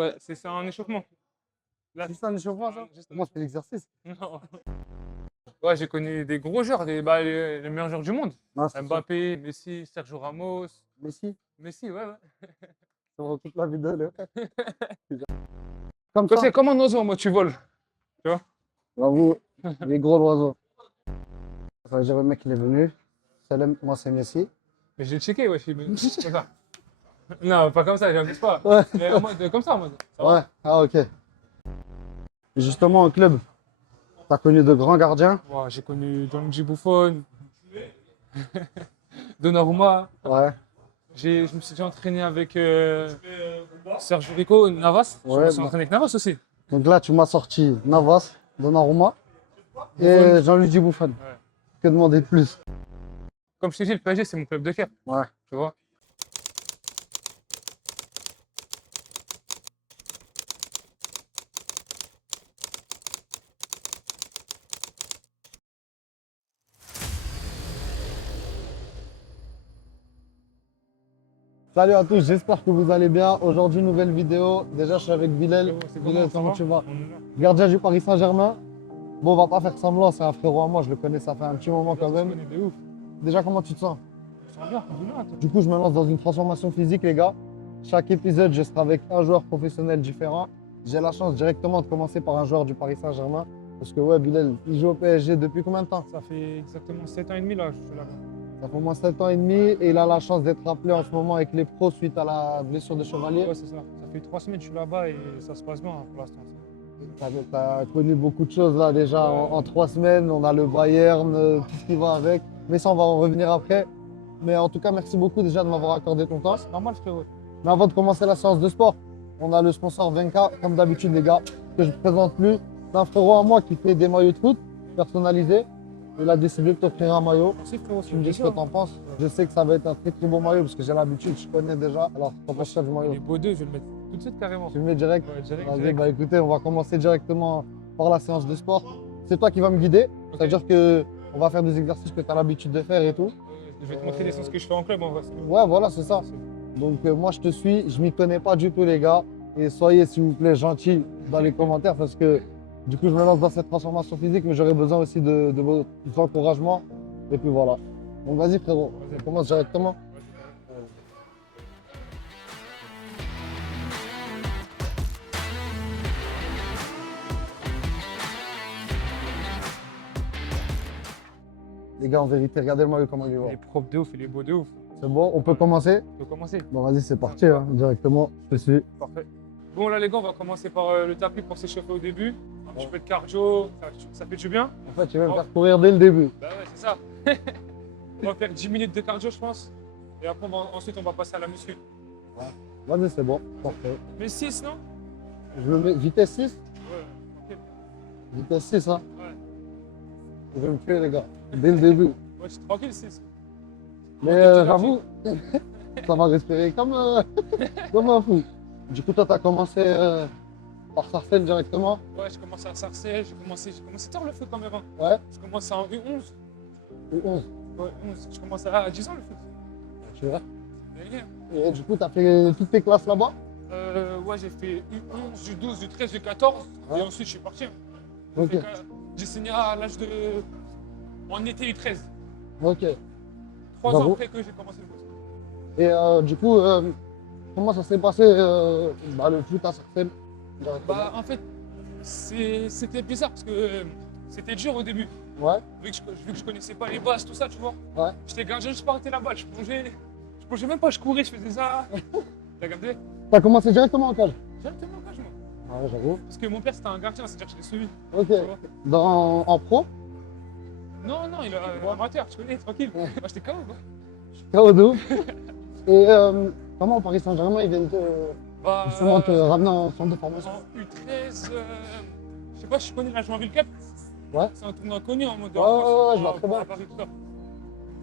Ouais, c'est un échauffement. Là, C'est ça un échauffement, ça? juste- Moi, c'est l'exercice. Non. Ouais, j'ai connu des gros joueurs, les meilleurs joueurs du monde. Non, c'est sûr. Mbappé, Messi, Sergio Ramos. Messi, Messi, ouais, ouais. ça me toute la vie de lui. Comme Toi, ça, c'est comme un oiseau, moi, tu voles. Tu vois? j'avoue, les gros oiseaux. Ça veut dire le mec, il est venu. Salam, moi, c'est Messi. Mais j'ai checké, ouais, comme ça. Non, pas comme ça, j'abuse pas. Ouais. Mais en mode, comme ça, en mode. Ça va. Ouais, ah, ok. Et justement, au club, t'as connu de grands gardiens. Ouais, j'ai connu Gianluigi Buffon, Donnarumma. Ouais. Je me suis déjà entraîné avec Sergio Rico, Navas. Je Ouais, me suis bah. entraîné avec Navas aussi. Donc là, tu m'as sorti Navas, Donnarumma et Gianluigi Buffon. Ouais. Que demander de plus? Comme je t'ai dit, le PSG, c'est mon club de cœur. Ouais. Tu vois? Salut à tous, j'espère que vous allez bien. Aujourd'hui, nouvelle vidéo. Déjà, je suis avec Bilal. C'est Bilal, ça comment va tu vas? On est là. Gardien du Paris Saint-Germain. Bon, on va pas faire semblant, c'est un frérot à moi, je le connais, ça fait un petit moment quand On même. est de ouf. Déjà, comment tu te sens? Ça va bien, alhamdoulilah, toi. Du coup, je me lance dans une transformation physique, les gars. Chaque épisode, je serai avec un joueur professionnel différent. J'ai la chance directement de commencer par un joueur du Paris Saint-Germain. Parce que, ouais, Bilal, il joue au PSG depuis combien de temps? Ça fait exactement 7 ans et demi là, je suis là-bas. Ça fait au moins 7 ans et demi et il a la chance d'être appelé en ce moment avec les pros suite à la blessure de Chevalier. Ouais, c'est ça. Ça fait 3 semaines que je suis là-bas et ça se passe bien hein, pour l'instant. Tu as connu beaucoup de choses là déjà en 3 semaines. On a le Bayern, tout ce qui va avec. Mais ça, on va en revenir après. Mais en tout cas, merci beaucoup déjà de m'avoir accordé ton temps. C'est normal, frérot. Mais avant de commencer la séance de sport, on a le sponsor Venka, comme d'habitude les gars, que je ne présente plus. C'est un frérot à moi qui fait des maillots de foot personnalisés. Il a décidé de t'offrir un maillot. Merci, frérot. Tu me dis ce que tu en penses. Je sais que ça va être un très très beau maillot parce que j'ai l'habitude, je connais déjà. Alors, t'en penses quoi du maillot? Les beaux deux, je vais le mettre tout de suite carrément. Tu le mets direct? Ouais, direct, Vas-y, direct. bah écoutez, on va commencer directement par la séance de sport. C'est toi qui vas me guider. Ok. C'est-à-dire que on va faire des exercices que tu as l'habitude de faire et tout. Je vais te montrer les séances que je fais en club en vrai. Ouais, voilà, c'est ça. Donc moi, je te suis. Je m'y connais pas du tout, les gars. Et soyez, s'il vous plaît, gentils dans les commentaires parce que du coup, je me lance dans cette transformation physique, mais j'aurais besoin aussi de vos encouragements. Et puis voilà. Donc vas-y, frérot. Vas-y. On commence directement. Les gars, en vérité, regardez le maillot comment il Il va. est propre de ouf, il est beau de ouf. C'est bon, on peut commencer? On peut commencer. Bon, vas-y, c'est parti, hein, directement. Je te suis. Parfait. Bon, là, les gars, on va commencer par le tapis pour s'échauffer au début. Un petit peu de cardio, ça fait du bien. En fait, tu vas me faire courir dès le début. Bah ouais, c'est ça. On va faire 10 minutes de cardio, je pense. Et après, ensuite, on va passer à la muscu. Vas-y, c'est bon. Parfait. Mais 6, non? Je le mets vitesse 6? Ouais. Ok. Vitesse 6, hein? Ouais. Je vais me tuer, les gars. Dès le début. Ouais, je suis tranquille, 6. Mais j'avoue, ça va respirer comme, comme un fou. Du coup, toi, tu as commencé par Sarcelles directement? Ouais, je commence à Sarcelles, j'ai commencé tard le foot quand même. Hein. Ouais. Je commence en U11. Ou 11. Ouais, 11. Je commence à 10 ans le foot. Tu vois? Délire. Et du coup, tu as fait toutes tes classes là-bas? Ouais, j'ai fait U11, U12, U13, U14. Ouais. Et ensuite, je suis parti. Hein. Ok. J'ai signé à l'âge de. En été U13. Ok. 3 ans Bravo. après que j'ai commencé le foot. Et du coup, comment ça s'est passé le foot à Sarcelles? directement? Bah, en fait, c'était bizarre parce que c'était dur au début. Ouais. Vu que je connaissais pas les bases, tout ça, tu vois. Ouais. J'étais gardien, je partais la balle, je plongeais même pas, je courais, je faisais ça. T'as regardé? T'as commencé directement en cage? Directement au cage, moi. Ouais, j'avoue. Parce que mon père c'était un gardien, c'est-à-dire que je l'ai suivi. Ok. Tu vois. En pro? Non, non, il est amateur, tu connais, tranquille. Moi j'étais KO quoi. KO de ouf. Et comment Paris Saint-Germain, ils viennent Bah, justement te ramener en centre de formation? en U13, je sais pas si je connais la Joinville Cup. Ouais. C'est un tournoi connu en mode. Ouais, en France, ouais, je vois très bien. à Paris, tout ça.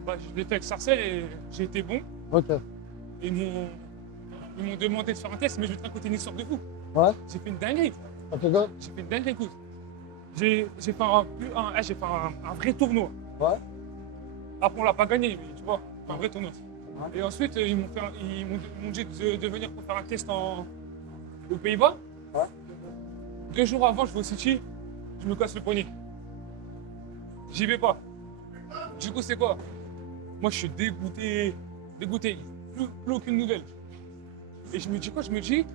Bah, je l'ai fait avec Sarcelles et j'ai été bon. Ok. Et ils m'ont demandé de faire un test, mais je vais te raconter une histoire de fou. Ouais. J'ai fait une dinguerie. Ça fait quoi? J'ai fait une dinguerie, écoute. J'ai fait j'ai fait un vrai tournoi. Ouais. Après, on l'a pas gagné, mais tu vois, un vrai tournoi. Ouais. Et ensuite, ils m'ont dit de venir pour faire un test aux Pays-Bas. Ouais. 2 jours avant, je vais au City, je me casse le poignet. J'y vais pas. Du coup, c'est quoi? Moi, je suis dégoûté, dégoûté. Plus aucune nouvelle. Et je me dis quoi? Je me dis,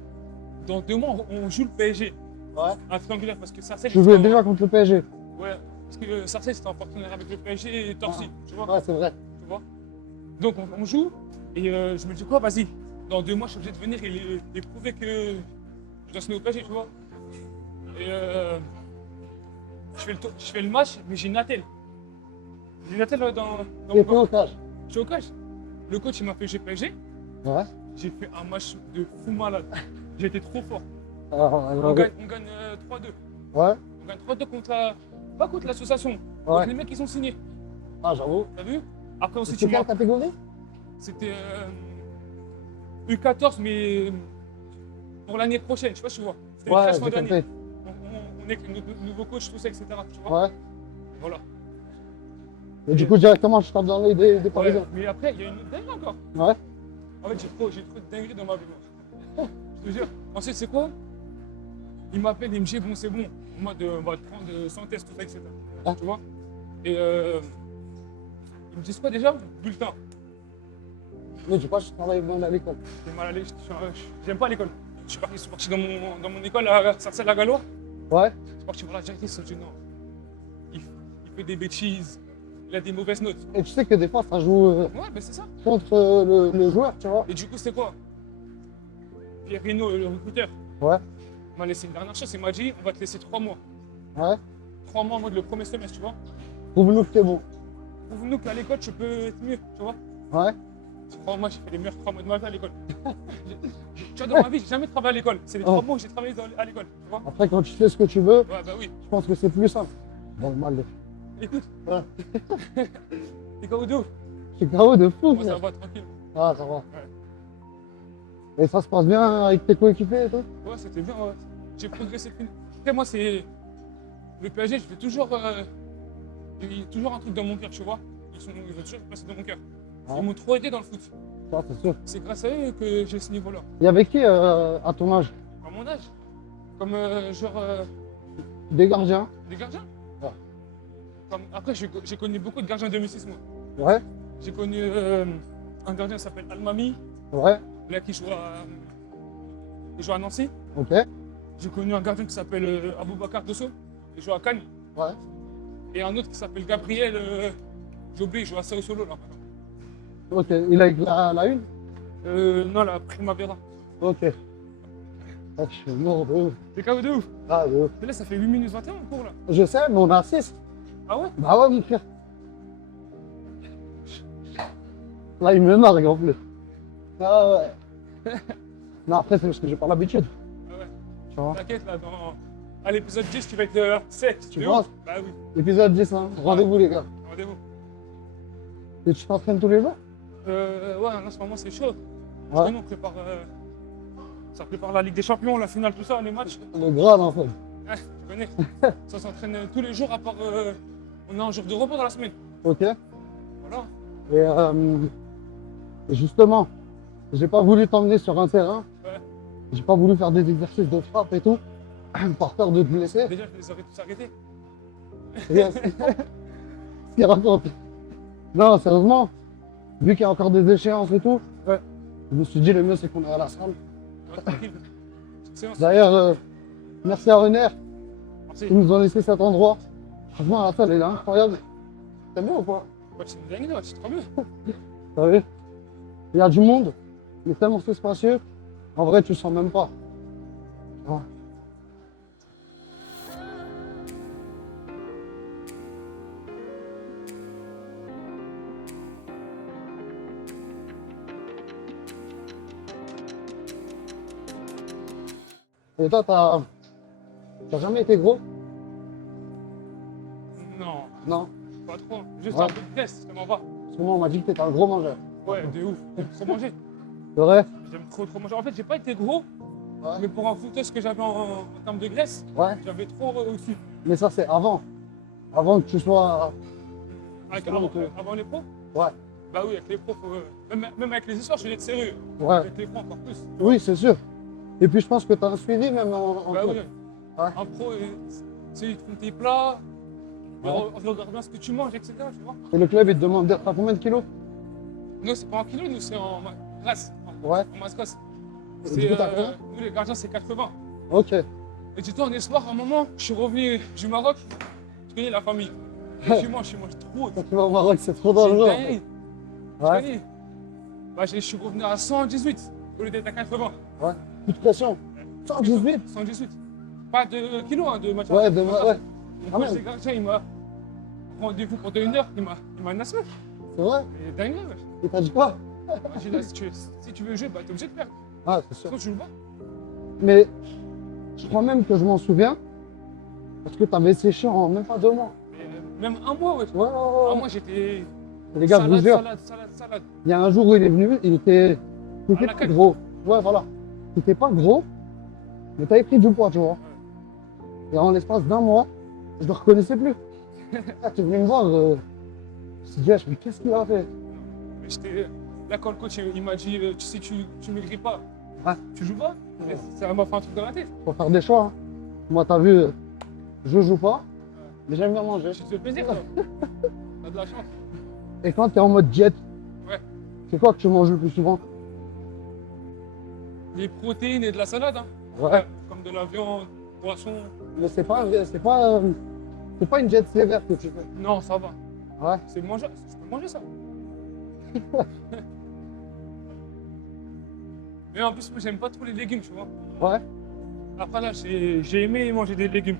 dans 2 mois, on joue le PSG. Ouais. Un triangulaire, parce que Sarcelles. Tu jouais déjà contre le PSG. Ouais, parce que Sarcelles, c'était en partenariat avec le PSG et Torcy, tu vois. Ouais, c'est vrai. Tu vois. Donc, on joue, et je me dis quoi? Vas-y, dans 2 mois, je suis obligé de venir et prouver que je dois signer au PSG, tu vois. Et je fais le match, mais j'ai une attelle. J'ai une attelle dans Et mon puis au cage. Je suis au cage. Le coach, il m'a fait jouer PSG. Ouais. J'ai fait un match de fou malade. J'ai été trop fort. Ah, On gagne 3-2. Ouais. On gagne 3-2 pas contre l'association, Ouais. contre les mecs qui sont signés. Ah, j'avoue. T'as vu? Après aussi, C'était quelle catégorie? C'était U14, mais pour l'année prochaine, je sais pas si tu vois. C'était le Ouais, classement j'ai d'année. compris. On est avec le nouveau coach, tout ça, etc. Tu vois? Ouais. Voilà. Et du coup, directement, je tape dans l'œil des Ouais, Parisiens. mais après, il y a une autre dinguerie encore. Ouais. En fait, j'ai trop de dingueries dans ma vie. Moi. Je te jure. Ensuite, c'est quoi? Il m'appelle, il me dit, bon, c'est bon. Moi, on va te prendre sans test, tout ça, etc. Ah. Tu vois? Et ils me disent quoi déjà? Bulletin. Mais tu crois que je travaille bien à l'école? J'ai mal à l'école. J'aime pas l'école. Je suis parti dans mon école à Sarcelles-la-Gallois. Ouais. Je suis parti voir la directrice. Je me dis non. Il fait des bêtises. Il a des mauvaises notes. Et tu sais que des fois, ça joue Ouais, mais c'est ça. contre le joueur, tu vois. Et du coup, c'est quoi? Pierre Rino, le recruteur, Ouais. m'a laissé une dernière chance. Il m'a dit on va te laisser 3 mois. Ouais. 3 mois en mode le premier semestre, tu vois. Prouve-nous que t'es bon. Prouve-nous qu'à l'école, tu peux être mieux, tu vois. Ouais. 3 mois, j'ai fait les meilleurs 3 mois de ma vie à l'école. Tu vois, dans ma vie, j'ai jamais travaillé à l'école. C'est les 3 mois où j'ai travaillé à l'école, tu vois. Après, quand tu sais ce que tu veux, Ouais, bah oui. je pense que c'est plus simple. Dans le mal. Écoute. Ouais. T'es KO de ouf. Je suis KO de fou, Moi, ça frère. va tranquille. Ah, ça va. Et ça se passe bien avec tes coéquipiers et tout? Ouais, c'était bien, ouais. J'ai progressé. Après, moi, c'est. Le PSG, je fais toujours. Il y a toujours un truc dans mon cœur, tu vois. Ils ont toujours passé dans mon cœur. Ouais. Ils m'ont trop aidé dans le foot. Ça, c'est sûr. C'est grâce à eux que j'ai ce niveau-là. Il y avait qui à ton âge? À mon âge. Comme genre Des gardiens? des gardiens. Ouais. Après, j'ai connu beaucoup de gardiens 2006, moi. Ouais. J'ai connu un gardien qui s'appelle Almami, Ouais. là qui joue à Nancy. Ok. J'ai connu un gardien qui s'appelle Aboubacar Dosso, qui joue à Cannes. Ouais. Et un autre qui s'appelle Gabriel, j'ai oublié, il joue à Sao Solo là. Ok. Il a avec la une? Non, la Primavera. Ok. Ah, je suis mort de ouf. T'es KO de ouf. Ah, de ouf. Mais là, ça fait 8 minutes 21 en cours là. Je sais, mais on a 6. Ah ouais? Bah ouais, mon frère. Là, il me nargue en plus. Ah ouais. Non, après, c'est parce que j'ai pas l'habitude. Ah ouais. Tu vois. T'inquiète là, à l'épisode 10, tu vas être sec. Tu T'es penses? ouf? Bah oui, Épisode 10, hein. Rendez-vous, les gars. rendez-vous. Et tu t'entraînes tous les jours? Ouais, en ce moment, c'est chaud. Ouais. On prépare, ça prépare la Ligue des Champions, la finale, tout ça, les matchs. Le grade, en fait. Ouais, tu connais. Ça s'entraîne tous les jours, à part. On a un jour de repos dans la semaine. Ok. Voilà. Et justement, j'ai pas voulu t'emmener sur un terrain. Ouais. J'ai pas voulu faire des exercices de frappe et tout, par peur de te blesser. Déjà, je les aurais tous arrêtés. Yes. Ce qu'il raconte. Non, sérieusement, vu qu'il y a encore des échéances et tout, Ouais. je me suis dit le mieux c'est qu'on est à la salle. Ouais, tranquille. Petite séance. D'ailleurs, merci à Renner Merci. qui nous ont laissé cet endroit. Franchement, la salle elle est incroyable. T'aimes bien ou quoi? Ouais, c'est une dinguerie, ouais, c'est trop bien. T'as vu? Il y a du monde, mais tellement c'est spacieux. En vrai, tu sens même pas. Ouais. Et toi, t'as jamais été gros? Non, Non. pas trop. Juste Ouais. un peu de graisse, ça m'en va. Parce que moi, on m'a dit que t'étais un gros mangeur. Ouais, de ouf. J'aime trop manger. C'est vrai? J'aime trop manger. En fait, j'ai pas été gros, Ouais. mais pour un footeur, ce que j'avais en termes de graisse, Ouais. j'avais trop au-dessus. Mais ça, c'est avant. Avant que tu sois. Avant, que- avant les pros? Ouais. Bah oui, avec les pros, même avec les histoires, je vais être sérieux. Ouais. Avec les pros, encore plus. Oui, c'est sûr. Et puis je pense que tu as un suivi même en Bah club. oui. Ouais. En pro, ils te font tes plats, Ouais. ils regardent bien ce que tu manges, etc. Tu vois. Et le club, il te demande d'être à combien de kilos? Nous, c'est pas en kilo, nous, c'est en masse. Ouais. En masse grasse. Et du coup, t'as combien? Nous, les gardiens, c'est 80. Ok. Et dis-toi, en espoir, à un moment, je suis revenu du Maroc, je connais la famille. Et je mange trop. Quand tu vas au Maroc, c'est trop C'est une dangereux. dinguerie. Tu Ouais. connais. Bah, je suis revenu à 118 au lieu d'être à 80. Ouais. Coup de pression. 118? 118. Pas de kilos, hein, de match. Ouais, de ouais. Mon Ah, coach même. des gardiens, il m'a rendez-vous pour 1 heure, il m'a nassé. C'est vrai? Mais dingue, wesh. Et t'as dit quoi? J'ai dit, si tu veux jouer, bah, t'es obligé de perdre. Ah, c'est sûr. Sinon, tu joues pas. Mais je crois même que je m'en souviens. Parce que t'avais séché en même pas 2 mois. Mais, même un mois, wesh. Ouais, ouais, ouais. Un mois, j'étais. Les gars, je vous jure, Salade. il y a un jour où il est venu, il était À la pas cage. gros. Ouais, voilà. Il était pas gros, mais t'avais pris du poids, tu vois. Et en l'espace d'1 mois, je le reconnaissais plus. Ah, tu es venu me voir, je me suis dit, mais qu'est-ce qu'il a fait? Mais là, quand le coach il m'a dit, tu sais, tu maigris pas, Ouais. tu joues pas. Ouais. Ça m'a fait un truc dans la tête. Faut faire des choix. Hein. Moi, t'as vu, je joue pas, mais j'aime bien manger. Tu te fais plaisir, toi. T'as de la chance. Et quand t'es en mode diète, Ouais. c'est quoi que tu manges le plus souvent? Des protéines et de la salade, hein. Ouais. Comme de la viande, poisson. Mais c'est pas une diète sévère que tu fais. Non, ça va. Ouais. C'est manger. Je peux manger ça. Mais en plus, moi, j'aime pas trop les légumes, tu vois. Ouais. Après, là, j'ai aimé manger des légumes.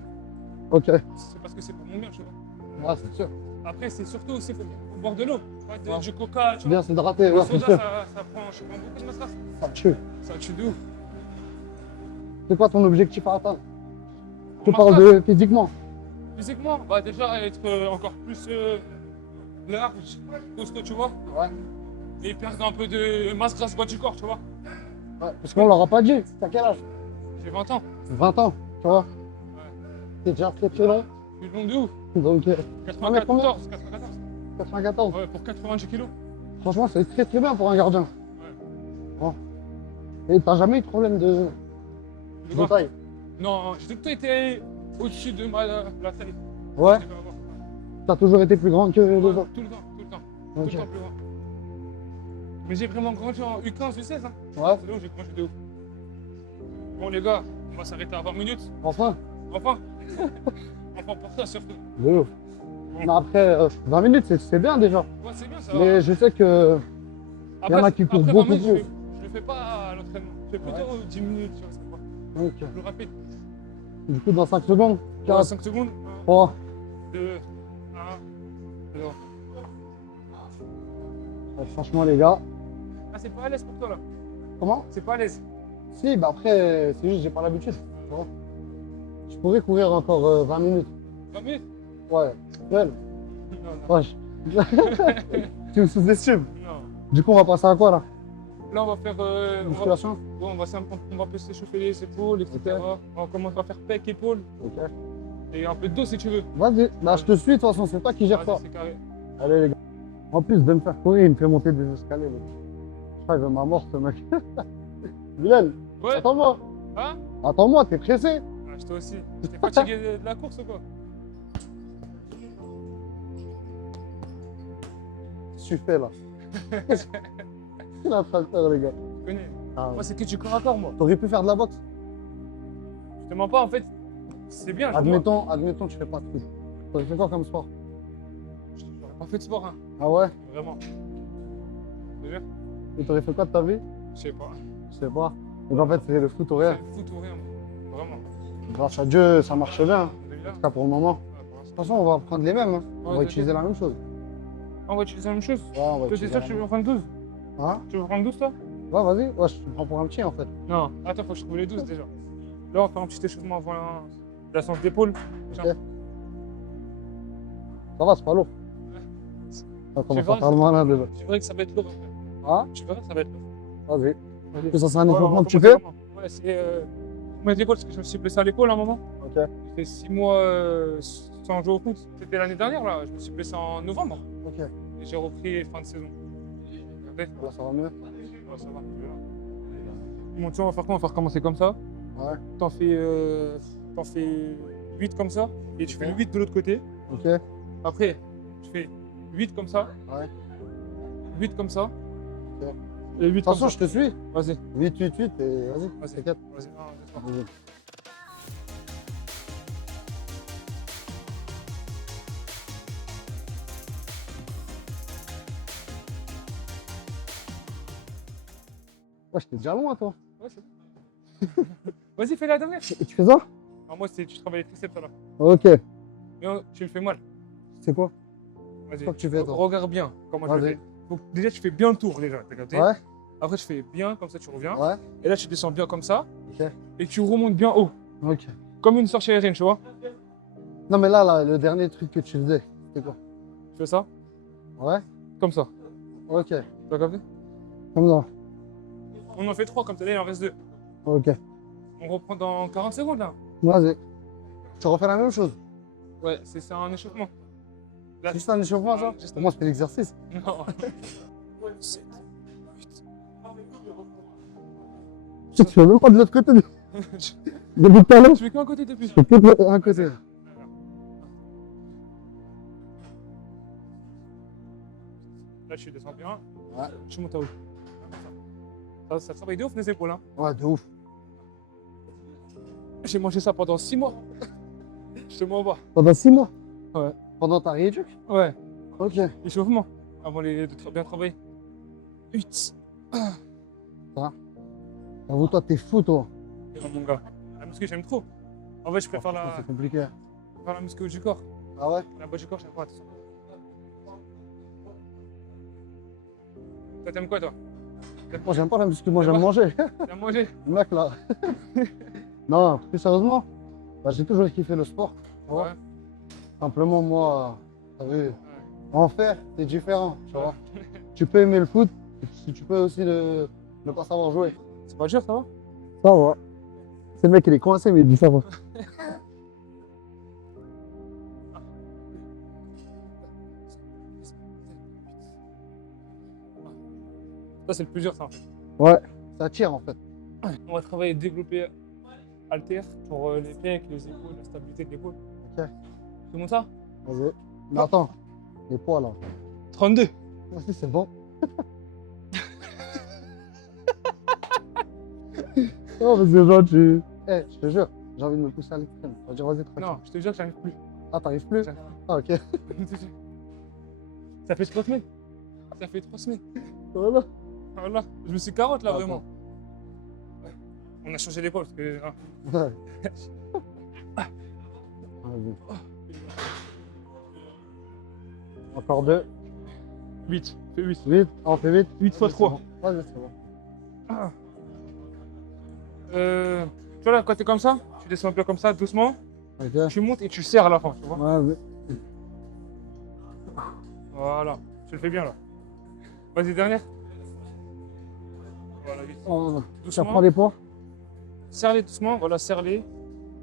Ok. C'est parce que c'est pour mon bien, tu vois. Ouais, c'est sûr. Après, c'est surtout aussi au bord de l'eau. Ouais. Du coca, tu vois. Bien s'hydrater, Le ouais, c'est soda, sûr. ça prend beaucoup de masse. Ça tue. Ça tue de ouf. C'est quoi ton objectif à atteindre? Je En parle masse de physiquement. Physiquement, bah déjà être encore plus large, costaud, tu vois. Ouais. Et perdre un peu de masse grasse bas du corps, tu vois. Ouais. Parce qu'on leur a pas dit. T'as quel âge? J'ai 20 ans. 20 ans, tu vois. C'est déjà très long. Je suis long de ouf. Donc, 94. 94. Ouais, pour 90 kilos. Franchement, c'est très bien pour un gardien. Bon. Et t'as jamais eu de problème de quoi taille? Non, j'ai tout le temps été au-dessus de la taille. Ouais. Je devais avoir. T'as toujours été plus grand que les Ouais, autres? tout le temps. Tout Ok. le temps plus grand. Mais j'ai vraiment grandi en U15, U16. Hein. Ouais. C'est là où j'ai grandi de ouf. Bon, les gars, on va s'arrêter à 20 minutes. Enfin, Enfin. Enfin, pour toi surtout. de ouf. Mais après, 20 minutes, c'est bien déjà. Ouais, c'est bien ça. Mais je sais que y en a qui courent après, beaucoup 20 minutes, plus. Je le fais pas à l'entraînement. Je fais plutôt 10 minutes, tu vois, c'est quoi. Ok. Plus rapide. Du coup, dans 5 secondes, 4, 5 secondes. 3. 2, 1, 0. Franchement, les gars. Ah, c'est pas à l'aise pour toi là. Comment? C'est pas à l'aise. Si, bah après, c'est juste, j'ai pas l'habitude. tu vois. Je pourrais courir encore 20 minutes. 20 minutes. Ouais. Belle. Non. Wesh. Tu me sous-estimes. Non. Du coup, on va passer à quoi là? Là, on va faire. Musculation? On va un peu s'échauffer les épaules, etc. On commence à faire pec, épaules Ok. et un peu de dos si tu veux. Vas-y, bah je te suis, de toute façon, c'est toi qui gère Vas-y, ça. c'est carré. Allez les gars. En plus de me faire courir, il me fait monter des escaliers. Mec. Je crois qu'il veut ma mort ce mec. Bilal, Ouais. attends-moi. Hein? Attends-moi, t'es pressé? Ah, je toi aussi. T'es fatigué de la course ou quoi? Qu'est-ce que tu fais là? Qu'est-ce qu'il est en train de faire les gars? Je connais. Ah, ouais. Moi, c'est que du corps à corps, moi. T'aurais pu faire de la boxe? Je te mens pas, en fait. C'est bien. je te mens. Admettons, tu fais pas de foot. T'aurais fait quoi comme sport? J'aurais pas fait de sport, hein. Ah ouais? Vraiment. Je te jure. Et t'aurais fait quoi de ta vie? Je sais pas. Je sais pas. Donc en fait, c'est le foot ou rien. C'est le foot ou rien, moi. Vraiment. Grâce à Dieu, ça marche bien. En Alhamdoulilah. tout cas pour le moment. Ouais, pour De toute l'instant. façon, on va prendre les mêmes. Hein. On va Ouais, utiliser la même chose. On va utiliser la même chose. Ouais, on va Toi, c'est utiliser sûr la que tu même. veux prendre 12? Hein? Tu veux prendre 12, toi? Ouais, vas-y. Ouais, je te prends pour un petit en fait. Non. Attends, faut que je trouve les 12 déjà. Là, on va faire un petit échauffement avant la séance d'épaule. Ok. Ça va, c'est pas lourd. Ça commence vois, à faire le malin déjà. Tu verras que ça va être lourd. après. Hein? Tu verras que ça va être lourd. Vas-y. Ça, c'est un Ouais, on échauffement va que tu commencer fais? comment? Ouais, c'est. Mettre l'épaule parce que je me suis blessé à l'épaule à un moment. Ok. J'ai fait 6 mois sans jouer au foot. C'était l'année dernière, là. Je me suis blessé en novembre. Ok. Et j'ai repris fin de saison. Regardez. Là, ça va mieux. Ouais, ça va. tu verras. Bon, tu vois, on va faire quoi? On va faire commencer comme ça. Ouais. T'en fais 8 comme ça. Et tu fais le 8 de l'autre côté. Ok. De Après, tu fais 8 comme ça. Ouais. 8 comme ça. Ok. Et 8 toute comme façon, ça. je te suis. Vas-y. 8, 8, 8 et vas-y. Vas-y. T'inquiète. Vas-y. 1, 2, 3. Vas-y. Ouais, j'étais déjà loin, toi. Ouais, c'est bon. Vas-y, fais la dernière. Et tu fais ça? Alors moi, tu travailles les triceps là. Ok. Mais tu le fais mal. C'est quoi? Vas-y. Quoi que tu fais, toi? Regarde bien comment je le Vas-y. fais. Donc, déjà, tu fais bien le tour, déjà. T'as capté? Ouais. Après, tu fais bien, comme ça, tu reviens. Ouais. Et là, tu descends bien comme ça. Ok. Et tu remontes bien haut. Ok. Comme une sortie aérienne, tu vois. Non, mais là, le dernier truc que tu faisais, c'était quoi? Tu fais ça, Ouais. comme ça. Ok. Tu as capté? Comme ça. On en fait 3 comme ça, là, il en reste 2. Ok. On reprend dans 40 secondes, là. Vas-y. Tu refais la même chose. Ouais, c'est un échauffement. Là, C'est juste un échauffement, ça? Juste un- Pour moi, c'était l'exercice. Non. 7, 8. Tu fais même pas de l'autre côté. Depuis tout à l'heure, Je fais qu'un côté depuis. je fais que de un côté. Là, tu descends bien. Ouais. Tu montes à haut. Ça travaille de ouf les épaules. Hein. Ouais, de ouf. J'ai mangé ça pendant 6 mois. Je te mens pas. Pendant 6 mois? Ouais. Pendant ta rééduque? Ouais. Ok. Échauffement. Avant de bien travailler. 8. Avoue, toi, t'es fou, toi. Oh, mon gars. La muscu, j'aime trop. En fait, je préfère Franchement, la, c'est compliqué. préfère la muscu du corps. Ah ouais? La bas du corps, j'aime pas. Attention. Toi, t'aimes quoi, toi? Moi, j'aime pas la muscu, moi, T'aimes j'aime pas manger. T'aimes manger? Le mec, là. Non, plus sérieusement, bah, j'ai toujours kiffé le sport. Tu vois. Ouais. Simplement, moi, t'as vu, en faire, c'est différent, tu vois. Tu peux aimer le foot, si tu peux aussi ne pas savoir jouer. C'est pas dur, ça va? Ça va. C'est le mec, il est coincé, mais il dit ça va. Ça, c'est le plus dur, ça, en fait. Ouais, ça tire en fait. On va travailler développer halter pour les pecs, les épaules, la stabilité de l'épaule. Ok. Tu montes ça? Vas-y. Mais attends, les poids là. 32. Vas-y, c'est bon. Oh, mais c'est gentil. Eh, je te jure, j'ai envie de me pousser à l'extrême. Je vais dire, vas-y, tranquille. Non, je te jure que j'arrive plus. Ah, t'arrives plus? J'arrive Ah, ok. plus. Ça fait 3 semaines. Ça fait 3 semaines. Voilà. Voilà. Je me suis carotte là, Attends. vraiment. Ouais. On a changé d'épaule parce que. Hein. Ouais. Vas-y. Encore 2. 8. Fais 8. 8. On fait 8. 8 fois 3. Vas-y, c'est bon. Tu vois là, quand t'es comme ça, tu descends un peu comme ça, doucement, Ok. tu montes et tu serres à la fin, tu vois. Ouais, Voilà. Tu le fais bien là. Vas-y, dernière. Voilà, vite. ça Doucement. prend des poids? Serre-les doucement, voilà, serre-les.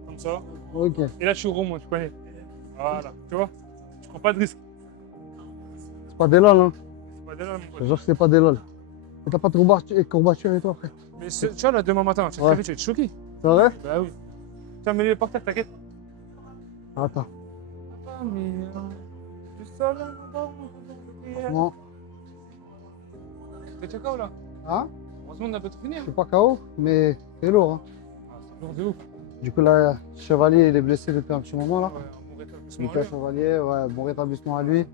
Comme ça. Ok. Et là, tu remontes, tu connais. Voilà, tu vois. Tu prends pas de risque. C'est pas des lol, hein. C'est pas déjà, mon Je pote. te jure que c'est pas des lol. Et t'as pas de courbature et toi, frère? Mais tu vois, là, demain matin, tu vas Ouais. te être choqué. C'est vrai? Bah oui. Tiens, mets-les par terre, t'inquiète. Attends. Du sol, Non. T'es déjà KO là. Hein? Heureusement, on a pas tout fini. Je suis pas KO, mais c'est lourd, hein. Ah, c'est lourd de ouf. Du coup, là, Chevalier, il est blessé depuis un petit moment, là. Ouais, un bon rétablissement. Lucas Chevalier, ouais, bon rétablissement à lui.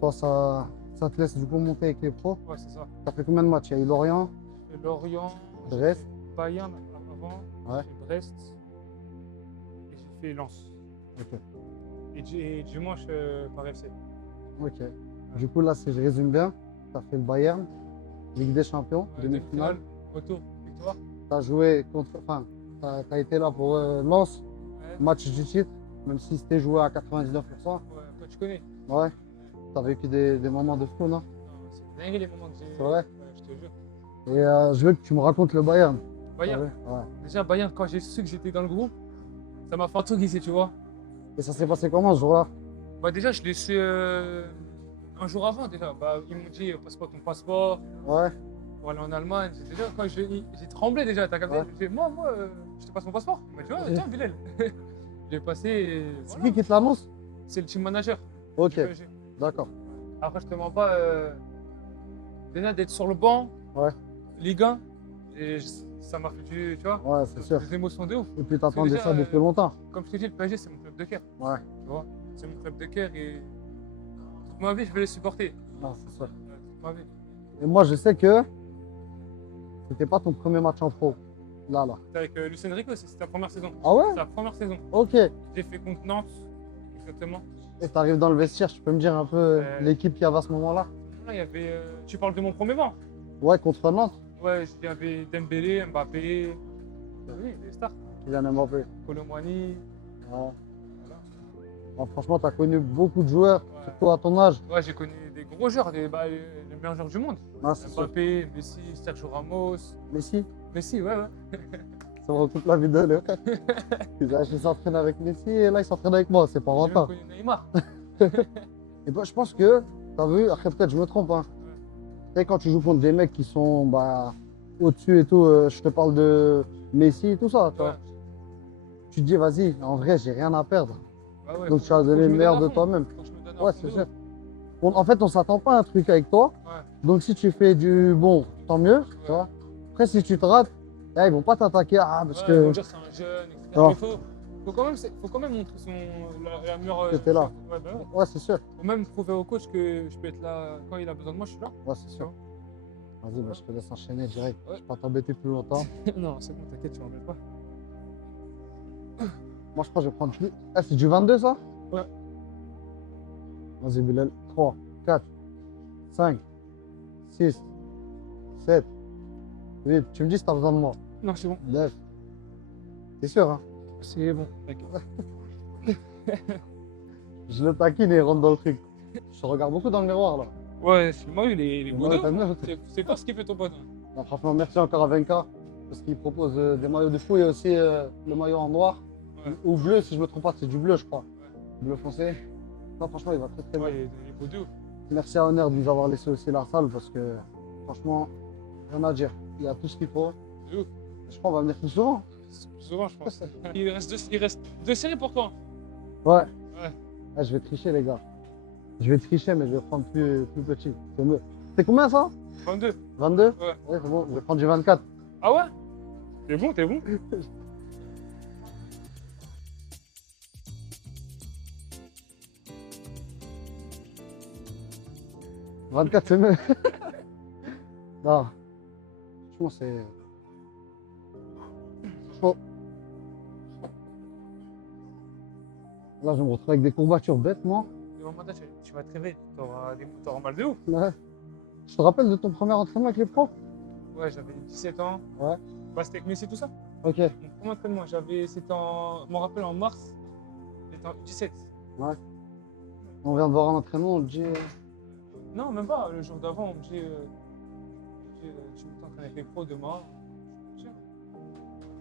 Toi, ça te laisse du coup monter avec les pros. Ouais, c'est ça. T'as fait combien de matchs? Il y a eu Lorient, J'ai fait Lorient, Brest. Bayern avant, Ouais. j'ai fait Brest et j'ai fait Lens. Ok. Et dimanche par FC. Ok. Du coup, là, si je résume bien, t'as fait le Bayern, Ligue des Champions, Ouais, demi-finale. Retour, victoire. T'as joué contre. Enfin, t'as été là pour Lens, Ouais. match du titre, même si c'était joué à 99%. Ouais, toi tu connais. Ouais. T'as vécu des moments de fou, non? Non, c'est dingue les moments que j'ai. C'est vrai? Ouais, je te jure. Et je veux que tu me racontes le Bayern. Bayern. Ouais. Déjà, Bayern, quand j'ai su que j'étais dans le groupe, ça m'a fait un truc ici, tu vois. Et ça s'est passé comment ce jour-là? Bah, déjà, je l'ai su un jour avant déjà. Bah, ils m'ont dit passe pas ton passeport. Ouais. pour aller en Allemagne. Quand j'ai tremblé déjà, t'as capté? Ouais. J'ai dit, moi, je te passe mon passeport. Il m'a dit, ouais, tiens, Bilal. J'ai passé. Et C'est voilà. qui te l'annonce? C'est le team manager. Ok, du PSG. d'accord. Après, je te mens pas. Déjà, d'être sur le banc, Ouais. Ligue 1, ça m'a fait tu vois, Ouais, c'est sûr. des émotions de ouf. Et puis t'attendais déjà, ça depuis longtemps. Comme je t'ai dit, le PSG, c'est mon club de cœur. Ouais, Tu vois, c'est mon club de cœur et toute ma vie, je vais les supporter. non, c'est sûr. Toute ma vie. Et moi, je sais que c'était pas ton premier match en pro. Là. C'était avec Luis Enrique aussi, c'était la première saison. Ah ouais? C'est la première saison. Ok. J'ai fait contre Nantes, exactement. Et t'arrives dans le vestiaire, tu peux me dire un peu l'équipe qu'il y avait à ce moment-là? Là, il y avait. Tu parles de mon premier banc? Ouais, contre Nantes, Ouais, il y avait Dembélé, Mbappé. Oui, des stars. Kylian Mbappé. Colomwani. Ouais. Voilà. Bon, franchement, t'as connu beaucoup de joueurs, Ouais. surtout à ton âge. Ouais, j'ai connu des gros joueurs, les meilleurs joueurs du monde. Ah, c'est sûr. Mbappé, Messi, Sergio Ramos. Messi, Messi, ouais. ça me recoupe la vidéo. Là. Je s'entraîne avec Messi et là, il s'entraîne avec moi, c'est pas J'ai même rentable. connu Neymar. Et bah, je pense que, t'as vu, après peut-être je me trompe, hein. Tu sais, quand tu joues contre des mecs qui sont au-dessus et tout, je te parle de Messi et tout ça, tu Ouais. vois. Tu te dis, vas-y, en vrai, j'ai rien à perdre. Bah ouais, Donc tu vas faut que donner je le me meilleur donne de à fond. toi-même. Faut que je me donne à Ouais, fond c'est de sûr. ouf. En fait, on s'attend pas à un truc avec toi. Ouais. Donc si tu fais du bon, tant mieux, tu vois. Après, si tu te rates, là, ils vont pas t'attaquer, parce Ouais, que ils vont dire c'est un jeune, etc. Non. Mais faut quand même montrer la meilleure. Que t'es là. Ouais, bah ouais. ouais, c'est sûr. Faut même prouver au coach que je peux être là quand il a besoin de moi, je suis là. Ouais, c'est sûr. Vas-y, bah, je te laisse enchaîner direct. Ouais. Je vais pas t'embêter plus longtemps. Non, c'est bon, t'inquiète, tu m'embêtes pas. Moi, je crois que je vais prendre plus. Ah, c'est du 22 ça? Ouais. Vas-y, Bilal. 3, 4, 5, 6, 7, 8. Tu me dis si t'as besoin de moi. Non, c'est bon. 9. T'es sûr, hein? C'est bon, t'inquiète. Je le taquine et il rentre dans le truc. Je te regarde beaucoup dans le miroir là. Ouais, moi, il est beau. Ouais, t'as vu? C'est quoi ce qu'il fait ton pote? Non, franchement, merci encore à Venka parce qu'il propose des maillots de fou et aussi le maillot en noir Ouais. ou bleu, si je me trompe pas, c'est du bleu, je crois. Bleu foncé. Non, franchement, il va très très bien. Ouais, il est beau de ouf. Merci à Honneur de nous avoir laissé aussi la salle parce que franchement, rien à dire. Il y a tout ce qu'il faut. De ouf. Je crois qu'on va venir plus souvent. Plus souvent, je pense. Il reste deux séries pour toi. Ouais. Ouais. Ah, je vais tricher, les gars. Je vais tricher, mais je vais prendre plus petit. C'est mieux. C'est combien ça? 22. 22? Ouais. Ouais, c'est bon. Je vais prendre du 24. Ah ouais? T'es bon, t'es bon. 24, c'est mieux. Non. Franchement, c'est. Franchement. Là, je me retrouve avec des courbatures bêtes, moi. Devant moi, tu vas te réveiller. T'auras mal de ouf. Ouais. Je te rappelle de ton premier entraînement avec les pros? Ouais, j'avais 17 ans. Ouais. Bah, c'était avec Messi, tout ça. Ok. Mon premier entraînement, c'était en. Je me rappelle en mars. J'étais en 17. On vient de voir un entraînement, on te dit. Non, même pas. Le jour d'avant, on me dit. Tu t'entraînes avec les pros demain. Je sais.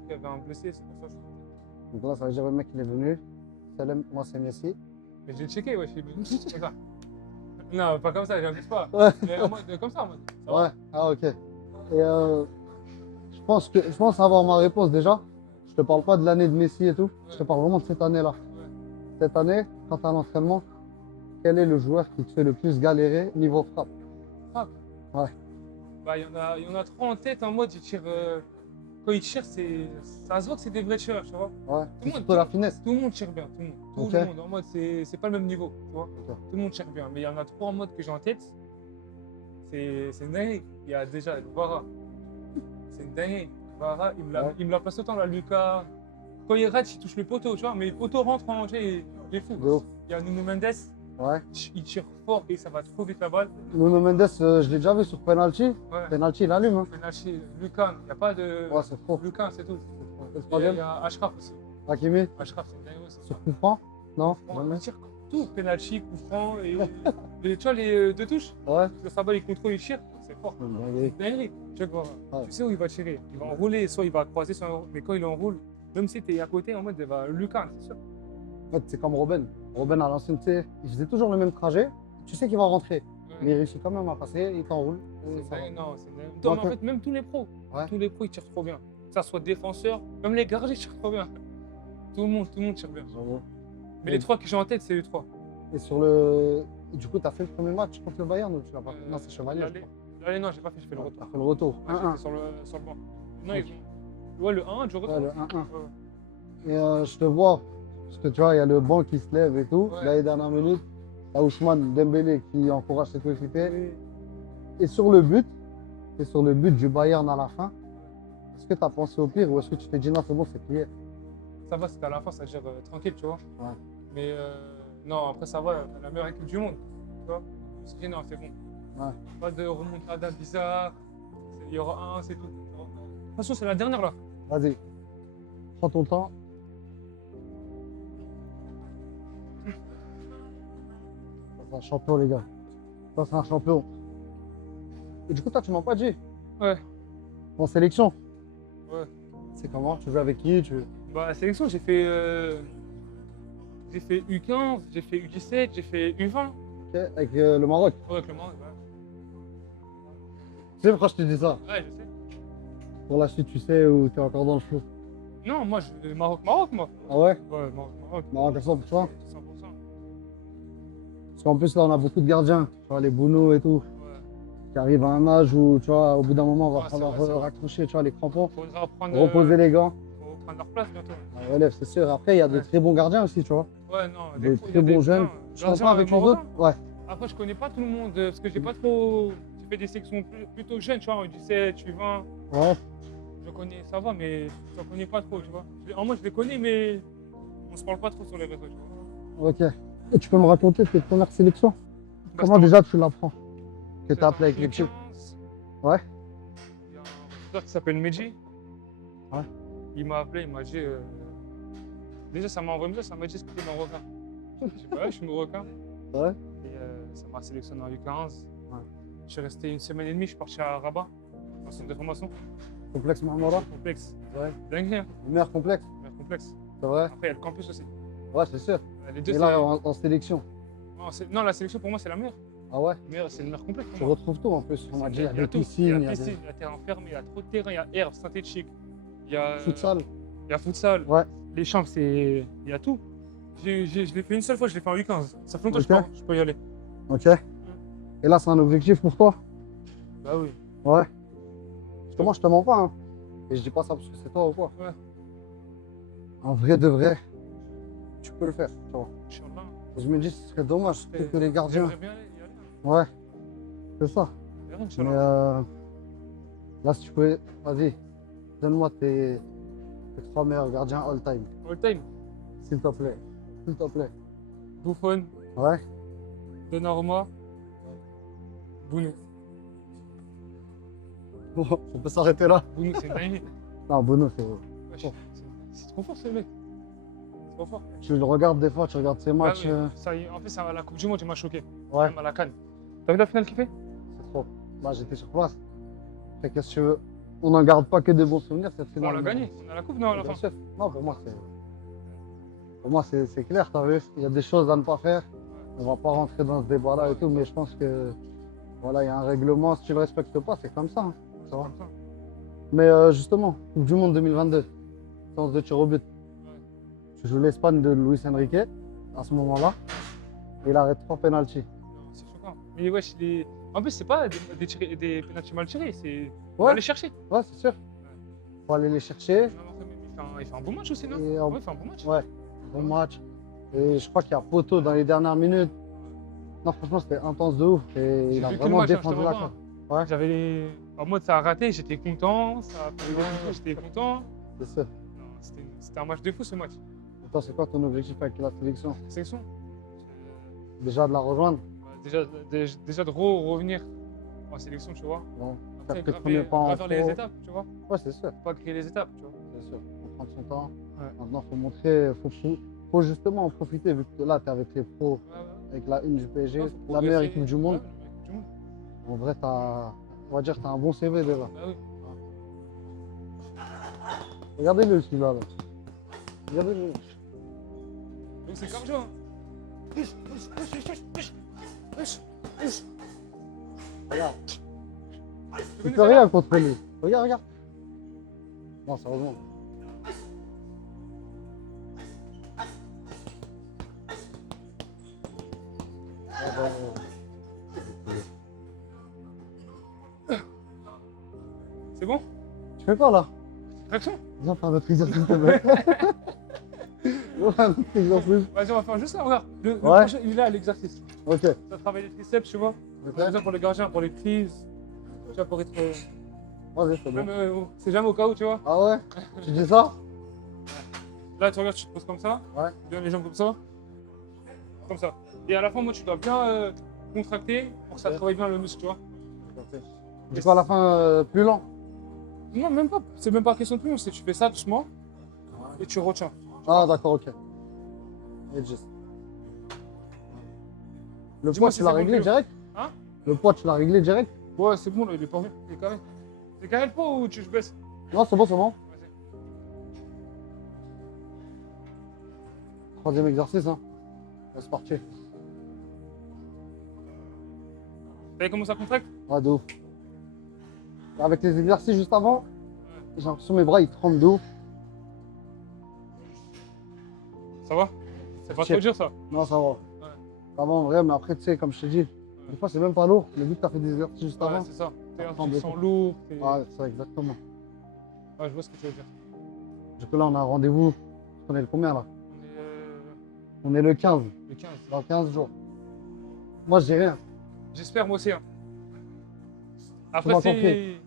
Il y avait un blessé, c'est pour ça que je. Donc là, ça veut dire le mec, il est venu. Salam, moi, c'est Messi. Mais j'ai checké, ouais, c'est ça. Non, pas comme ça, j'abuse pas. Ouais. Mais en mode, comme ça, en mode. Ça va. Ouais. Ah, ok. Et je pense avoir ma réponse déjà. Je te parle pas de l'année de Messi et tout. Je te parle vraiment de cette année-là. Ouais. Cette année, quand tu as l'entraînement, quel est le joueur qui te fait le plus galérer niveau frappe? Frappe. Ouais. Bah, il y en a trois en tête en mode, ils tirent. Quand ils tirent, ça se voit que c'est des vrais tireurs, tu vois. Ouais. Tout le monde- Surtout la finesse. Tout le monde tire bien, tout le monde. Tout Ok. le monde, en mode, c'est pas le même niveau, tu vois. Ok. Tout le monde tire bien, mais il y en a trois en mode que j'ai en tête. C'est une dinguerie. Il y a déjà Vara. C'est une dinguerie. Vara, Ouais. il me la passe autant, la Lucas. Quand il rate, il touche le poteau, tu vois. Mais le poteau rentre en jeu, il est fou. De ouf. Il y a Nuno Mendes, Ouais. il tire fort et ça va trop vite la balle. Nuno Mendes, je l'ai déjà vu sur penalty. Ouais. Penalty, il allume. Hein. Penalty, Lucan, il n'y a pas de. Ouais, c'est trop. Lucan, c'est tout. Le Et il troisième, y a Ashraf aussi. Hakimi, Ashraf, c'est une dinguerie aussi. sur coup franc. Non, Bon, jamais. il tire tout, penalty, coup franc et tu vois les deux touches. Ouais. Le sabbat, il contrôle, il tire, c'est fort. Dinguerie. Dinguerie. Tu vois, Ouais. tu sais où il va tirer. Il va enrouler, soit il va croiser, mais quand il enroule, même si tu es à côté, en mode, il va Lucan, c'est sûr. En fait, c'est comme Robben. Robben, à l'ancienne, tu sais, il faisait toujours le même trajet. Tu sais qu'il va rentrer. Mais il réussit quand même à passer, il t'enroule. ça va. Non, c'est dingue. Moi, En fait, même tous les pros. Ouais. Tous les pros, ils tirent trop bien. Que ça soit défenseur, même les gardiens, ils tirent trop bien. Tout le monde tire bien. J'avoue. Mais Et- les 3 que j'ai en tête, c'est les 3. Et sur le. Du coup, t'as fait le premier match contre le Bayern ou tu l'as pas fait? Non, c'est Chevalier. je L'année, non, j'ai pas fait, j'ai fait le crois. retour. T'as fait le retour. Ouais, 1-1. j'étais sur le banc. Non, ils ont. Ouais, le 1, du retour. Ouais, le 1-1. Ouais. Et je te vois, parce que tu vois, il y a le banc qui se lève et tout. Ouais. Là, les dernières minutes, t'as Ousmane Dembélé qui encourage ses coéquipiers. Oui. Et sur le but du Bayern à la fin, est-ce que t'as pensé au pire ou est-ce que tu t'es dit non, c'est bon, c'est plié? Ça va, c'était à la fin, ça veut dire tranquille, tu vois. Ouais. Mais non, après, ça va, la meilleure équipe du monde. Tu vois. Je me suis dit, non, c'est bon. Ouais. Pas de remontada bizarre. Il y aura un, c'est tout. Tu vois. De toute façon, c'est la dernière là. Vas-y, prends ton temps. Ça, c'est un champion, les gars. Ça, c'est un champion. Et du coup, toi, tu m'as pas dit Ouais. en sélection. Ouais. C'est comment? Tu joues avec qui? Bah, la sélection, j'ai fait U15, j'ai fait U17, j'ai fait U20. Ok, avec le Maroc. Ouais, avec le Maroc, ouais. Tu sais pourquoi je te dis ça? Ouais, je sais. Pour la suite, tu sais où t'es encore dans le flou. Non, moi, Maroc, moi. Ah ouais? Ouais, Maroc. Maroc à 100%. 100%. Parce qu'en plus, là, on a beaucoup de gardiens. Tu vois, les Bouno et tout, Ouais. qui arrivent à un âge où, tu vois, au bout d'un moment, on va Ouais, falloir c'est vrai, c'est vrai. raccrocher, tu vois, les crampons, Faudra prendre, reposer les gants. faut prendre leur place bientôt. La relève, c'est sûr. Après, il y a de Ouais. très bons gardiens aussi, tu vois. Ouais, non. Des il y très a bons jeunes. non, Tu gardiens, comprends avec les marocains. autres? Ouais. Après, je connais pas tout le monde parce que j'ai pas trop. J'ai fait des sections plutôt jeunes, tu vois, U17, U20. Ouais. Je connais, ça va, mais je connais pas trop, tu vois. En moi, je les connais, mais on se parle pas trop sur les réseaux, tu vois. Ok. Et tu peux me raconter tes premières sélections? Bah, Comment c'était déjà tu l'apprends? Que en- t'as appelé avec c'était en l'équipe? 15. Ouais. Il y a un joueur qui s'appelle Medji. Ouais. Il m'a appelé, il m'a dit. Déjà, ça m'a envoyé un message, ça m'a dit ce que t'es marocain. Je dis, bah ouais, je suis marocain. Ouais. Et ça m'a sélectionné en U15. Ouais. Je suis resté une semaine et demie, je suis parti à Rabat, en centre de formation. Complexe Marmara? Complexe. Ouais. Dingue, hein. Le meilleur complexe? Mais complexe. C'est vrai? Après, il y a le campus aussi. Ouais, c'est sûr. Les deux, Et c'est. là, en sélection? Non, la sélection pour moi, c'est la meilleure. Ah ouais? C'est le meilleur complexe. Tu pour moi. retrouves tout en plus. On m'a dit, il y a des tout. piscines, Il y a il y la a piscine, des il y a terrain fermé, il y a trop de terrain, il y a herbe synthétique, il y a. futsal. Il y a futsal. Ouais. Les chambres, c'est. Il y a tout. Je l'ai fait une seule fois, je l'ai fait en U15. Ça fait longtemps Ok. que je peux y aller. Ok. Et là, c'est un objectif pour toi? Bah oui. Ouais. Parce que moi, je te mens pas, hein. Et je dis pas ça parce que c'est toi ou quoi. Ouais. En vrai de vrai, tu peux le faire, tu vois. Inch'Allah. Je me dis, ce serait dommage surtout que les gardiens. J'aimerais bien y aller. Ouais. C'est ça. Verra, Mais Inch'Allah. là, si tu peux, vas-y, donne-moi tes 3 meilleurs gardiens all time, All time. s'il te plaît. S'il te plaît. Buffon, Ouais. Donnarumma, Bounou. Bon, on peut s'arrêter là. Bounou, c'est dingue. Non, Bono, c'est. Wesh, c'est trop fort ce mec. C'est trop fort. Tu le regardes des fois, tu regardes ses matchs. Ah oui, ça y est, en fait, ça, la Coupe du Monde, il m'a choqué. Ouais, Même à la Cannes. T'as vu la finale qu'il fait? c'est trop. Bah, j'étais sur place. Après, qu'est-ce que tu veux? On n'en garde pas que des bons souvenirs, cette Bon, finale. on l'a mais- gagné. On a la Coupe, non, à la Bien fin. sûr. Non, pour moi, c'est. Pour moi, c'est clair, t'as vu. Il y a des choses à ne pas faire. On va pas rentrer dans ce débat-là et tout, mais je pense que. Voilà, il y a un règlement. Si tu le respectes pas, c'est comme ça, hein. C'est Ça va. comme ça. Mais justement, Coupe du Monde 2022, séance de tir au but. Tu joues l'Espagne de Luis Enrique à ce moment-là. Il arrête 3 pénaltys. Non, c'est choquant. Mais wesh, en plus, c'est pas des pénaltys mal tirés, c'est. Faut Ouais, aller chercher. ouais, c'est sûr. Faut aller les chercher. Non, il fait un bon match aussi, non? Et en- Ouais, il fait un bon match. Ouais, bon match. Et je crois qu'il y a poteau dans les dernières minutes. Non, franchement, c'était intense de ouf. Et J'ai il a vu que le vraiment match, hein, je te défendu la revois. carte. Ouais, J'avais les. En mode, ça a raté, j'étais content. Ça a fait le j'étais content. c'est sûr. Non, c'était un match de fou ce match. Et toi, c'est quoi ton objectif avec la sélection? Sélection. Déjà de la rejoindre? Déjà de revenir en sélection, tu vois. Bon, Après, faire tes premiers pas en gravir les pro. étapes, tu vois. Ouais, c'est sûr. Pas créer les étapes, tu vois. C'est sûr. Faut prendre son temps. Ouais. Maintenant, faut montrer, faut justement en profiter vu que là, tu es avec les pros, Ouais, ouais. avec la une du PSG, Ouais, faut la meilleure progresser. équipe du monde. Ouais, la meilleure équipe du monde. En vrai, on va dire que tu as un bon CV déjà. Bah oui. Regardez-le celui-là. Là. Regardez-le. Donc c'est cardio, hein. Regarde. Tu Tu connais peux ça, rien contre lui. Regarde, regarde. Non, sérieusement. C'est bon? Tu fais quoi là? Traction? Viens faire notre exercice, s'il te plaît. Viens faire notre exercice. Vas-y, on va faire juste ça, regarde. Le Ouais. prochain, il est là, l'exercice. Ok. Ça travaille les triceps, tu vois. Par exemple, pour les gardiens, pour les prises. Tu vois, pour être. Vas-y, c'est bon. Même, c'est jamais au cas où, tu vois. Ah ouais? Tu dis ça? Là, tu regardes, tu te poses comme ça. Ouais. Bien les jambes comme ça. Comme ça. Et à la fin, moi, tu dois bien contracter pour que ça Ok. travaille bien le muscle, tu vois. Du coup, à la fin, plus lent. Non, même pas. C'est même pas question de plus, c'est tu fais ça doucement et tu retiens. Ah, d'accord, ok. Et juste. Le Dis-moi poids, si tu l'as c'est bon réglé plus. direct? Hein? Le poids, tu l'as réglé direct? Ouais, c'est bon, là, il est pas vu. Il est carré. C'est carré le pot ou tu je baisse? Non, c'est bon, c'est bon. Vas-y. Troisième exercice, hein. C'est parti. T'as vu comment ça contracte? Ouais, de ouf. Avec les exercices juste avant, j'ai l'impression que mes bras ils tremblent de ouf. Ça va? C'est pas Check. trop dur ça? Non, ça va. Ça va en vrai, mais après, tu sais, comme je t'ai dit, des fois c'est même pas lourd, mais vu que t'as fait des exercices juste Ouais, avant. c'est ça. tremble Tu sens pas. lourd. Ouais, c'est ça, exactement. Ouais, je vois ce que tu veux dire. Du coup, là, on a un rendez-vous. On est le combien là? On est On est le 15, le 15. dans 15 jours. Moi, je dis rien. J'espère moi aussi. Hein. Après, m'as c'est. compris.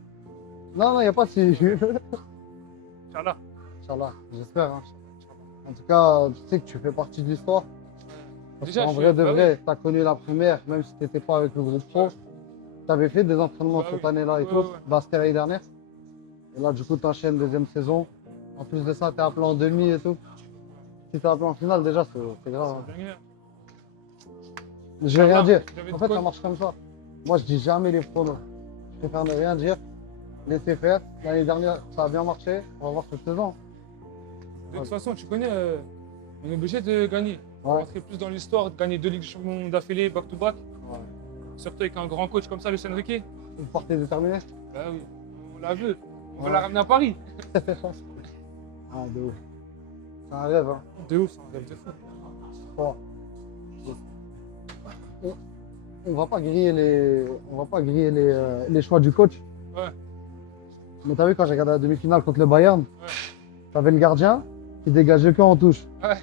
Non, non, il n'y a pas si. Inch'Allah. Inch'Allah, j'espère. Hein. En tout cas, tu sais que tu fais partie de l'histoire. Parce Déjà, qu'en je vrai suis- de bah vrai, tu as connu la première, même si tu n'étais pas avec le groupe pro. Tu avais fait des entraînements Bah cette oui. année-là et Ouais, tout. ouais. Bah, c'était l'année dernière. Et là, du coup, tu enchaînes deuxième saison. En plus de ça, tu es appelé en demi et tout. Si tu es appelé en finale, déjà, c'est grave. hein. C'est dingue. Je vais rien dire. J'avais En dit fait, quoi? ça marche comme ça. Moi, je dis jamais les pronos. Je préfère ne rien dire, laisser faire. L'année dernière, ça a bien marché. On va voir cette saison. De toute façon, tu connais, on est obligé de gagner. On va Ouais. rentrer plus dans l'histoire, de gagner 2 Ligues des Champions d'affilée, back-to-back. Ouais. Surtout avec un grand coach comme ça, Luis Enrique. Vous partez déterminé? Bah oui, on la veut. On veut Ouais. la ramener à Paris. Ah, de ouf. C'est un rêve, hein. De ouf, c'est un rêve de fou. Bon. On va pas griller les choix du coach. Ouais. Mais t'as vu quand j'ai regardé la demi-finale contre le Bayern, t'avais le gardien qui dégageait que en touche. Ouais.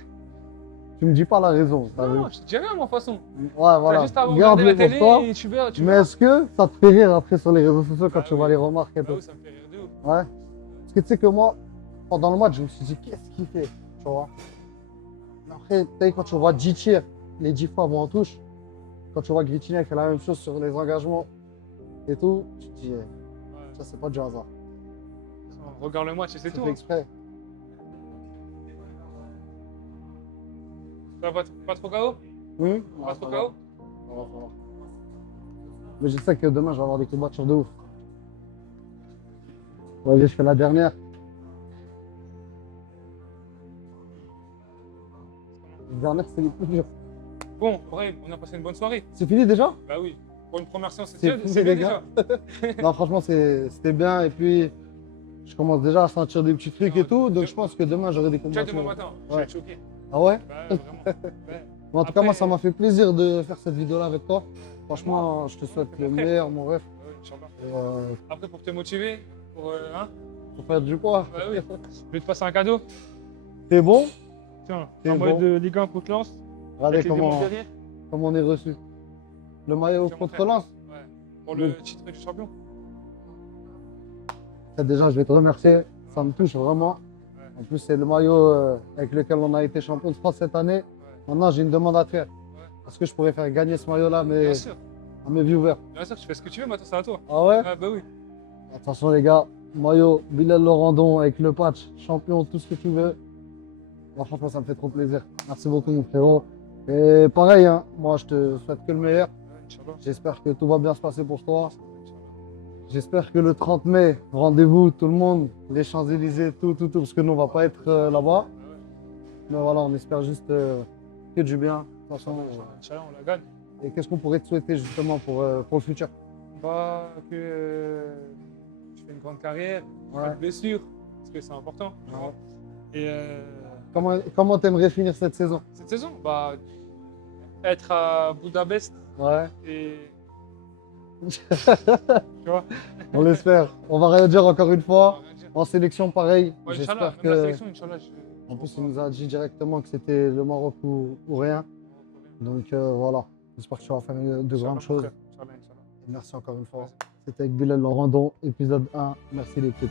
Tu me dis pas la raison, t'as vu? Non, je te dis rien, moi, de toute façon. Ouais, T'as voilà. juste à regarder Garde-le la pour télé toi. et tu verras. Mais est-ce que ça te fait rire après sur les réseaux sociaux quand Ah tu oui. vois les remarques et Bah tout? oui, ça me fait rire de ouf. Ouais. Parce que tu sais que moi, pendant le match, je me suis dit, qu'est-ce qu'il fait? Tu vois. Mais après, tu sais, quand tu vois 10 tirs, les 10 fois vont en touche, quand tu vois Gritignac fait la même chose sur les engagements et tout, tu te dis, Ouais. ça, c'est pas du hasard. On regarde le match et c'est C'est tout. fait Hein. exprès. Ça va pas trop KO? Hum Pas trop ça KO? va, ça va. Mais je sais que demain, je vais avoir des combattures de ouf. Vas-y, je fais la dernière. La dernière, c'est les plus durs. Bon, bref, on a passé une bonne soirée. C'est fini déjà? Bah oui. Pour une première séance, C'est c'est fini, bien les déjà. Non, franchement, c'était bien. Et puis, je commence déjà à sentir des petits trucs et tout. Donc, je pense que demain, j'aurai des Tu vois, combats. demain matin, je vais être choqué. Ah ouais? Bah vraiment. Ouais. Mais en tout cas, Après- moi, ça m'a fait plaisir de faire cette vidéo-là avec toi. Franchement, je te souhaite le Après- meilleur, mon ref. Ouais, Inch'Allah. Et, Après, pour te motiver, pour. Hein, pour faire du poids. bah oui. Je vais te passer un cadeau. C'est bon? Tiens, C'est un maillot bon. de Ligue 1 contre Lens. Regardez Avec les démons comment, derrière. comment on est reçu. Le maillot Tiens, mon contre frère. Lens. Ouais. Pour le titre du champion. Ça, déjà, je vais te remercier. Ça me touche vraiment. Ouais. En plus, c'est le maillot avec lequel on a été champion de France cette année. Ouais. Maintenant, j'ai une demande à te faire. Est-ce que je pourrais faire gagner ce maillot-là Bien sûr. à mes viewers? Bien sûr, tu fais ce que tu veux, maintenant c'est à toi. Ah ouais? Ah bah oui. Attention les gars, maillot Bilal Laurandon avec le patch, champion, tout ce que tu veux. Moi, franchement, ça me fait trop plaisir. Merci beaucoup mon frérot. Et pareil, hein, moi je te souhaite que le meilleur. Ouais, Inch'Allah. J'espère que tout va bien se passer pour toi. Inch'Allah. J'espère que le 30 mai, rendez-vous tout le monde, les Champs-Élysées, tout, parce que nous on va pas être là-bas. Ah ouais. Mais voilà, on espère juste que du bien. De toute façon, Inch'Allah, on la gagne. et qu'est-ce qu'on pourrait te souhaiter justement pour le futur? Bah, que je fais une grande carrière, pas Ouais. de blessure, parce que c'est important. Tu vois. Et Comment t'aimerais finir cette saison? cette saison, bah, être à Budapest Ouais. et. Tu vois, On l'espère. On va rien dire encore une on va fois. rien dire. En sélection, pareil. Ouais, Inch'Allah, J'espère même la que. sélection, Inch'Allah, En plus, il vois nous pas. a dit directement que c'était le Maroc ou rien. Donc voilà. J'espère que tu vas faire de Inch'Allah, grandes mon choses. frère. Inch'Allah, Inch'Allah. Merci encore une fois. Vas-y. C'était avec Bilal Laurandon, épisode 1. Merci l'équipe.